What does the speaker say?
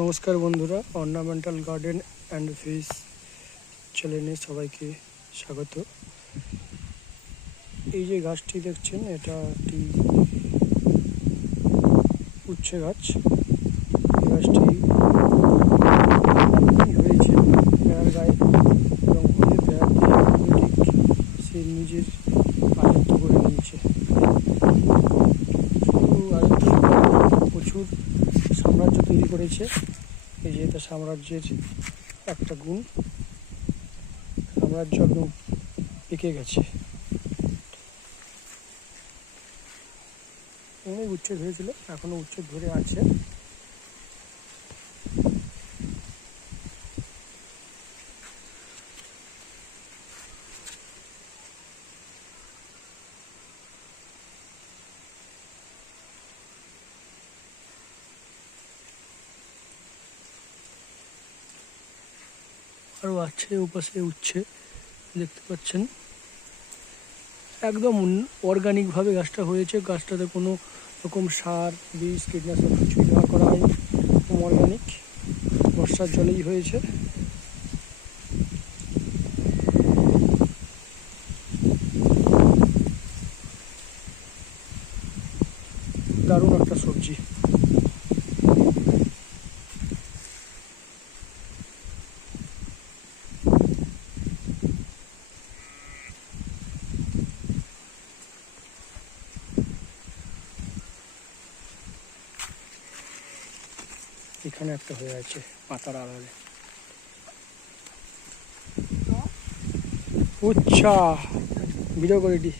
নমস্কার বন্ধুরা, ornamental garden and fish চ্যানেলে সবাইকে স্বাগত। এই যে গাছটি দেখছেন, এটা একটি উচ্ছে গাছ। এই গাছটি হয়েছে পেয়ার গায়ে এবং হয়ে পেয়ার দিয়ে অটোমেটিক সে নিজের আয়ত্ত করে নিয়েছে। শুধু আয়ত্ত প্রচুর সাম্রাজ্য তৈরি করেছে। এই যে এটা সাম্রাজ্যের একটা গুণ, সাম্রাজ্য একদম পেকে গেছে। অনেক উচ্ছেদ হয়েছিল, এখনো উচ্ছেদ ধরে আছে। আরও আছে ওপাশে উচ্ছে দেখতে পাচ্ছেন। একদম অর্গানিকভাবে গাছটা হয়েছে। গাছটাতে কোনো রকম সার, বীজ, কীটনাশক কিছুই ব্যবহার করা হয়নি। অর্গানিক, বর্ষার জলেই হয়েছে। দারুণ একটা সবজি। এখানে একটা হয়ে আছে পাতার আড়ালে উচ্ছা। ভিডিও করে দি।